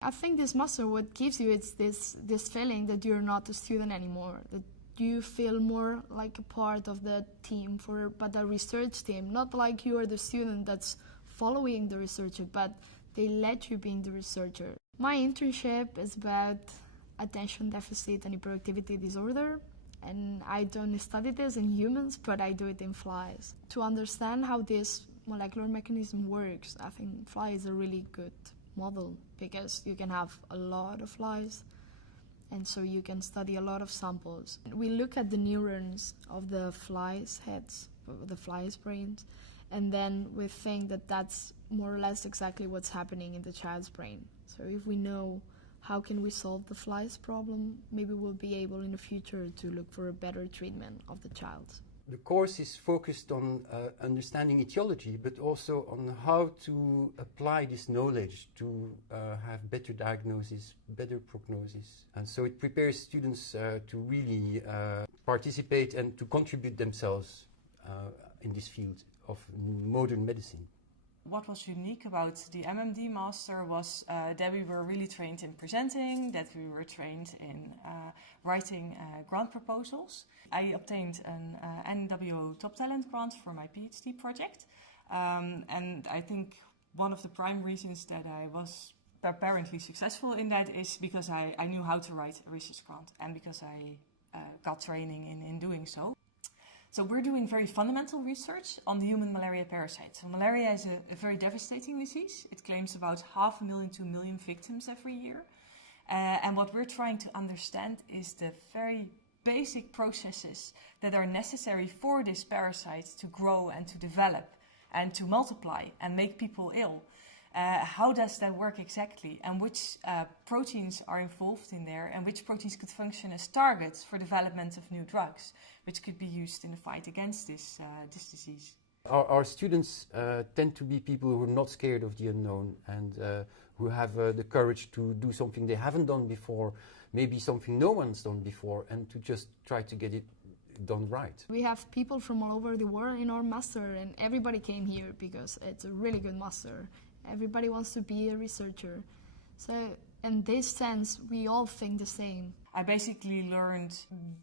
I think this master, what gives you, it's this feeling that you're not a student anymore, that you feel more like a part of the team, but a research team, not like you are the student that's following the researcher, but they let you be the researcher. My internship is about attention deficit and hyperactivity disorder, and I don't study this in humans, but I do it in flies. To understand how this molecular mechanism works, I think fly is a really good model, because you can have a lot of flies, and so you can study a lot of samples. We look at the neurons of the flies' heads, the flies' brains, and then we think that that's more or less exactly what's happening in the child's brain. So if we know how can we solve the flies problem, maybe we'll be able in the future to look for a better treatment of the child. The course is focused on understanding etiology, but also on how to apply this knowledge to have better diagnosis, better prognosis. And so it prepares students to really participate and to contribute themselves in this field of modern medicine. What was unique about the MMD master was that we were really trained in presenting, that we were trained in writing grant proposals. I obtained an NWO Top Talent grant for my PhD project, and I think one of the prime reasons that I was apparently successful in that is because I knew how to write a research grant, and because I got training in doing so. So we're doing very fundamental research on the human malaria parasite. So malaria is a very devastating disease. It claims about 500,000 to 1 million victims every year. And what we're trying to understand is the very basic processes that are necessary for this parasite to grow and to develop and to multiply and make people ill. How does that work exactly, and which proteins are involved in there, and which proteins could function as targets for development of new drugs, which could be used in the fight against this disease. Our students tend to be people who are not scared of the unknown, and who have the courage to do something they haven't done before, maybe something no one's done before, and to just try to get it done right. We have people from all over the world in our master, and everybody came here because it's a really good master. Everybody wants to be a researcher. So in this sense, we all think the same. I basically learned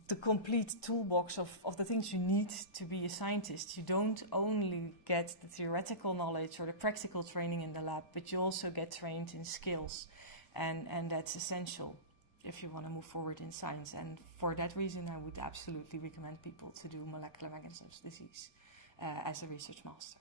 the complete toolbox of the things you need to be a scientist. You don't only get the theoretical knowledge or the practical training in the lab, but you also get trained in skills. And that's essential if you want to move forward in science. And for that reason, I would absolutely recommend people to do molecular mechanisms disease as a research master.